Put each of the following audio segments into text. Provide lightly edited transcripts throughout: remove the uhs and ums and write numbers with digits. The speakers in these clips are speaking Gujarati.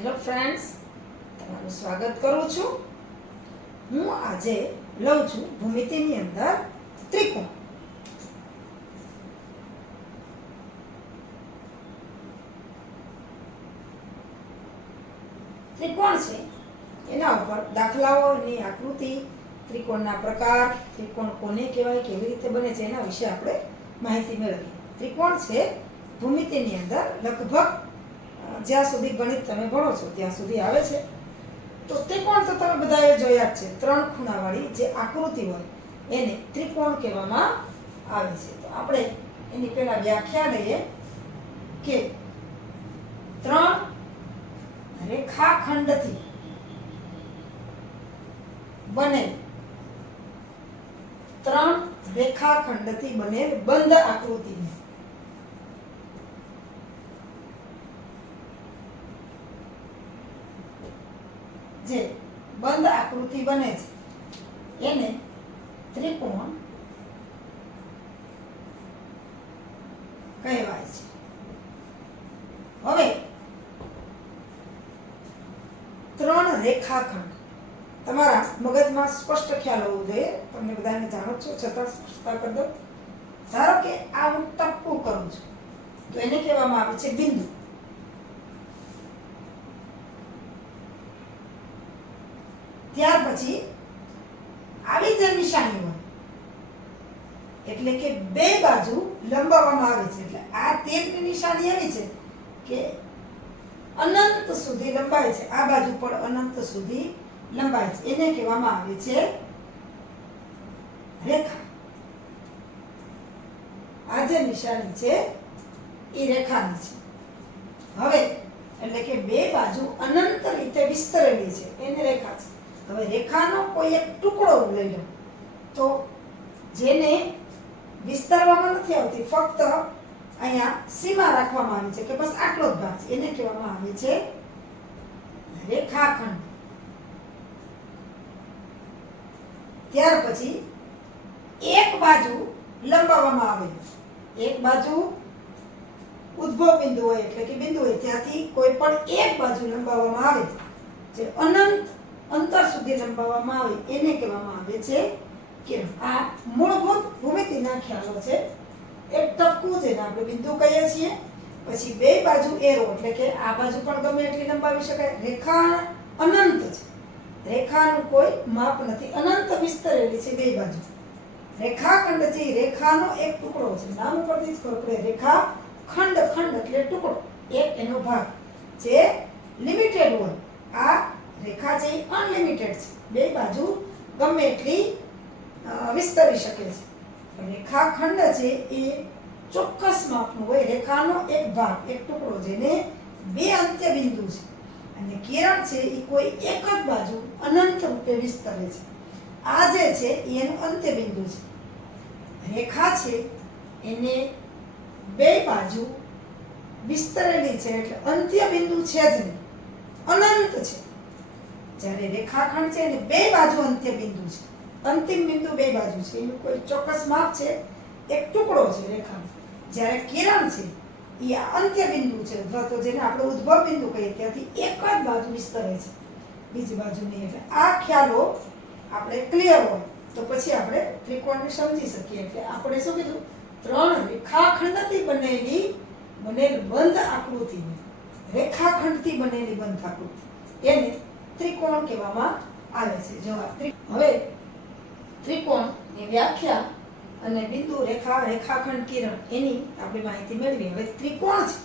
હેલો ફ્રેન્ડ્સ, તમારું સ્વાગત કરું છું. હું આજે લઉં છું ભૂમિતિની અંદર ત્રિકોણ. ત્રિકોણ છે એના ઉપર દાખલાઓની આકૃતિ, ત્રિકોણના પ્રકાર, ત્રિકોણ કોને કહેવાય, કેવી રીતે બને છે એના વિશે આપણે માહિતી મેળવીએ. ત્રિકોણ છે ભૂમિતિની અંદર લગભગ જ્યાં સુધી ગણિત તમે ભણો છો ત્યાં સુધી આવે છે. તો ત્રિકોણ તો તમે બધાએ જોયા જ છે. 3 ખૂણાવાળી જે આકૃતિ હોય એને ત્રિકોણ કહેવામાં આવે છે. તો આપણે એની પહેલા વ્યાખ્યા લઈએ કે 3 રેખાખંડથી બનેલ 3 રેખાખંડથી બનેલ બંધ આકૃતિને જે બંધ આકૃતિ બને છે એને ત્રિકોણ કહેવાય છે. હવે 3 રેખાખંડ તમારા મગજમાં સ્પષ્ટ ખ્યાલ હોવો જોઈએ. તમને બધાને જાણો છો, છતાં સ્પષ્ટતા કરી દો. ધારો કે આ હું ટપકું કરું છું તો એને કહેવામાં આવે છે બિંદુ. ત્યાર પછી આવી જે નિશાની હોય એટલે કે બે બાજુ લંબાવવામાં આવે છે. એટલે આ તીરની નિશાની એવી છે કે અનંત સુધી લંબાય છે. આ બાજુ પણ અનંત સુધી લંબાય છે. એને કહેવામાં આવે છે રેખા. આ જે નિશાની છે એ રેખાની છે. હવે એટલે કે બે બાજુ અનંત રીતે વિસ્તરેલી છે એને રેખા છે. હવે રેખાનો કોઈ એક ટુકડો લઈ લો તો જેને વિસ્તારવામાં નથી આવતી, ફક્ત અહીંયા સીમા રાખવામાં આવી છે કે બસ આટલો જ ભાગ છે, એને કહેવામાં આવે છે રેખાખંડ. ત્યાર પછી એક બાજુ લંબાવવામાં આવે. એક બાજુ ઉદ્ભવ બિંદુ હોય એટલે કે બિંદુ હોય ત્યાંથી કોઈ પણ એક બાજુ લંબાવવામાં આવે, જે અનંત અંતર સુધી લંબાવવામાં આવે એને કહેવામાં આવે છે કિરણ. આ મૂળભૂત ભૂમિતિના ખ્યાલો છે. એક ટપકું જેને આપણે બિંદુ કહીએ છીએ. પછી બે બાજુ એરો એટલે કે આ બાજુ પણ ગમે એટલી લંબાવી શકાય. રેખા અનંત છે, રેખાનું કોઈ માપ નથી, અનંત વિસ્તરેલી છે બે બાજુ. રેખાખંડ છે રેખાનો એક ટુકડો છે. નામ ઉપરથી જ ખબર પડે. રેખા ખંડ, ખંડ એટલે ટુકડો, એક એનો ભાગ જે લિમિટેડ હોય. આ રેખા છે અનલિમિટેડ છે, બે બાજુ ગમે એટલી વિસ્તરી શકે છે. રેખાખંડ છે એ ચોક્કસ માપનું હોય. રેખાનો એક ભાગ, એક ટુકડો જેને બે અંત્ય બિંદુ છે. અને કિરણ છે એ કોઈ એક જ બાજુ અનંત રૂપે વિસ્તરે છે. આ જે છે એનું અંત્ય બિંદુ છે. રેખા છે એને બે બાજુ વિસ્તરેલી છે એટલે અંત્ય બિંદુ છે જ નહીં, અનંત છે. જ્યારે રેખાખંડ છે એને બે બાજુ અંત્ય બિંદુ છે, અંતિમ બિંદુ બે બાજુ છે, એનું કોઈ ચોક્કસ માપ છે, એક ટુકડો છે રેખાનો. જ્યારે કિરણ છે એ અંત્ય બિંદુ છે, અથવા તો જેને આપણે ઉદ્ભવ બિંદુ કહીએ ત્યાંથી એક જ બાજુ વિસ્તરે છે, બીજી બાજુ નહીં. એટલે આ ખ્યાલો આપણે ક્લિયર હોય તો પછી આપણે ત્રિકોણને સમજી શકીએ. એટલે આપણે શું કીધું? 3 રેખાખંડથી બનેલ બંધ આકૃતિને, રેખાખંડથી બનેલી બંધ આકૃતિ એને ત્રિકોણ કહેવામાં આવે છે. જો હવે ત્રિકોણની વ્યાખ્યા અને બિંદુ, રેખા, રેખાખંડ, કિરણ એની આપણે માહિતી મેળવી. હવે ત્રિકોણ છે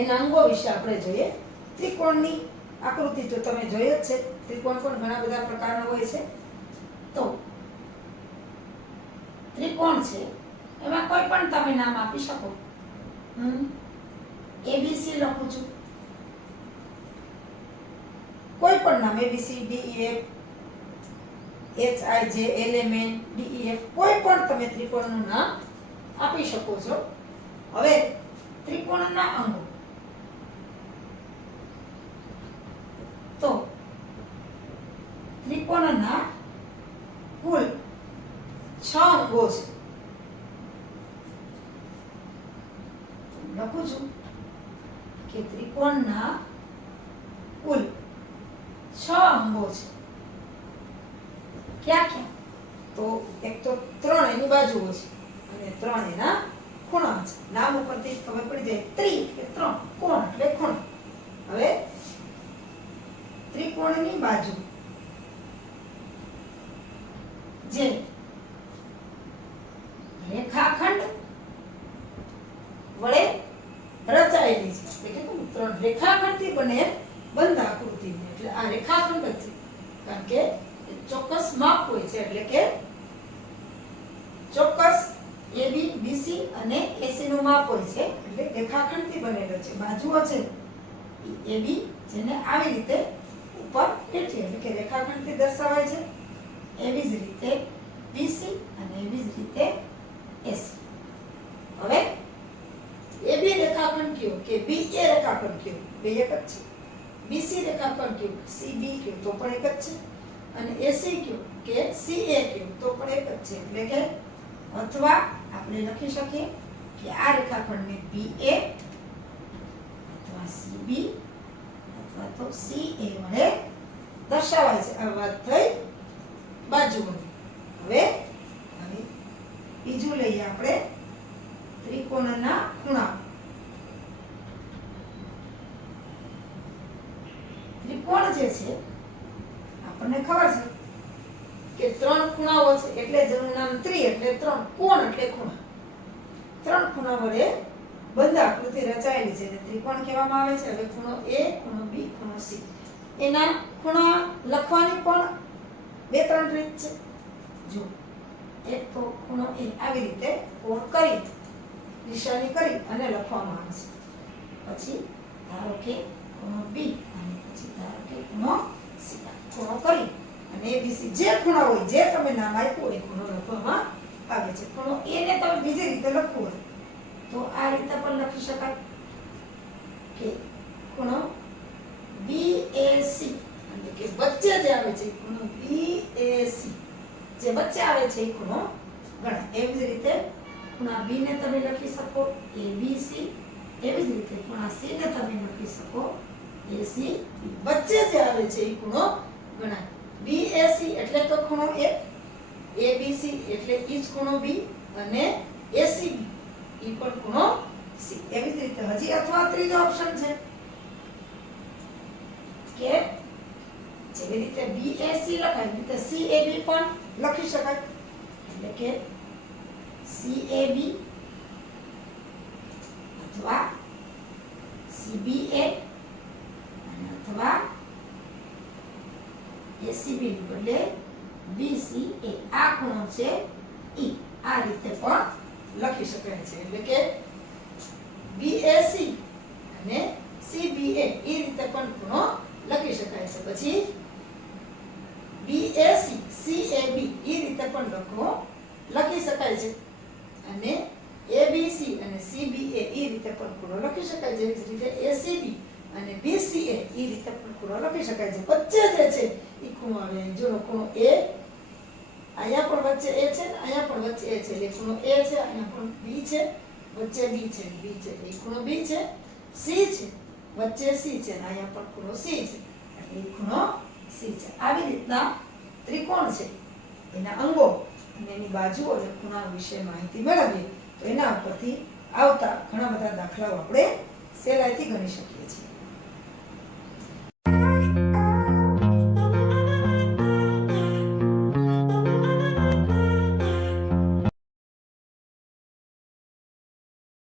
એના અંગો વિશે આપણે જોઈએ. ત્રિકોણની આકૃતિ તો તમે જોઈ જ છે. ત્રિકોણ પણ ઘણા બધા પ્રકારના હોય છે. તો ત્રિકોણ છે એમાં કોઈ પણ તમે નામ આપી શકો. ABC લખું છું, કોઈ પણ નામ, ABC, DEF, HIJ, LMN, DEF, કોઈ પણ તમે ત્રિકોણનું નામ આપી શકો છો. હવે ત્રિકોણના અંગો. તો ત્રિકોણના કુલ 6 અંગો છે. લખું છું કે ત્રિકોણના કુલ 6 અંગો છે. ક્યાં ક્યાં? તો એક તો 3 એની બાજુઓ છે અને 3 એના ખૂણા છે. નામ ઉપરથી ખબર પડી જાય. ત્રિ એટલે 3, કોણ એટલે ખૂણો. હવે ત્રિકોણની બાજુ જે રેખાખંડ વડે રચાયેલી છે, એટલે કે 3 રેખાખંડથી બને બંધ આકૃતિ, એટલે આ રેખાખંડ જ છે. કારણ કે ચોક્કસ માપ હોય છે, એટલે કે ચોક્કસ AB BC અને AC નું માપ હોય છે, એટલે રેખાખંડથી બનેલો છે. બાજુઓ છે AB, જેને આવી રીતે ઉપર લીટી એટલે કે રેખાખંડથી દર્શાવાય છે. એવી જ રીતે BC અને એવી જ રીતે AC. હવે AB રેખાખંડ કયો કે BA રેખાખંડ કયો, બે એક જ છે. BC રેખાખંડ કયો CB કયો તો પણ એક જ છે. અને AC કયો કે CA કયો તો પણ એક જ છે. એટલે કે અથવા આપણે લખી શકીએ કે આ રેખાખંડને BA અથવા CB અથવા તો CA વડે દર્શાવાય છે. આ વાત થઈ બાજુઓની. હવે બીજું લઈએ આપણે ત્રિકોણના ખૂણા. ત્રિકોણ જે છે આપણને ખબર છે કે 3 ખૂણાઓ છે, એટલે જેનું નામ ત્રિ એટલે 3, કોણ એટલે ખૂણા. 3 ખૂણા વડે બંધ આકૃતિ રચાયેલી છે એટલે ત્રિકોણ કહેવામાં આવે છે. હવે ખૂણો A, ખૂણો B, ખૂણો C. એના ખૂણા લખવાની પણ 2-3 રીત છે. જો એક તો ખૂણો A આવી રીતે કોણ કરી નિશાની કરી અને લખવામાં આવે છે. પછી ધારો કે ખૂણો B અને પછી ધારો કે ખૂણો C. ખૂણો કરી અને ABC જે ખૂણા હોય, જે તમે નામ આપ્યું એ ખૂણો લખવામાં આવે છે. ખૂણો A ને તમે બીજી રીતે લખવું હોય તો આ રીતે પણ લખી શકાય કે ખૂણો BAC, એટલે કે વચ્ચે જે આવે છે ખૂણો BAC, જે વચ્ચે આવે છે એ ખૂણો ગણાય. એવી જ રીતે ખૂણા B ને તમે લખી શકો ABC. એવી જ રીતે ખૂણા C ને તમે લખી શકો AC. વચ્ચે જે આવે છે એ ખૂણો ગણાય. BAC એટલે તો ખૂણો A, ABC એટલે ઈ જ ખૂણો B અને ACB ઈ પણ ખૂણો C. એવી જ રીતે હજી અથવા ત્રીજો ઓપ્શન છે કે જેવી રીતે BAC લખાય એવી રીતે CAB પણ લખી શકાય. એટલે કે CAB અથવા CBA અને અથવા ACB ની બદલે BCA. આ ખૂણો છે E. આ રીતે પણ લખી શકાય છે. એટલે કે BAC અને CBA એ રીતે પણ ખૂણો લખી શકાય છે. પછી BAC CAB એ રીતે પણ લખી શકાય છે. અને ABC અને CBA એ રીતે પણ ખૂણો લખી શકાય છે. જેવી રીતે ACB અને BCA એ રીતે પણ ખૂણો લખી શકાય છે. વચ્ચે જે છે એ ખૂણો આવે. જો ખૂણો A, અહીંયા પણ વચ્ચે A છે ને અહીંયા પણ વચ્ચે A છે, એટલે ખૂણો A છે, અહીંયા પણ B છે, વચ્ચે B છે, B છે એ ખૂણો B છે. C છે, વચ્ચે C છે, અહીંયા પણ ખૂણો C છે, એટલે એ ખૂણો C છે. આવી રીતના ત્રિકોણ છે, એના અંગો અને એની બાજુઓ અને ખૂણા વિશે માહિતી મેળવીએ તો એના ઉપરથી આવતા ઘણા બધા દાખલાઓ આપણે સહેલાઈથી ગણી શકીએ છીએ.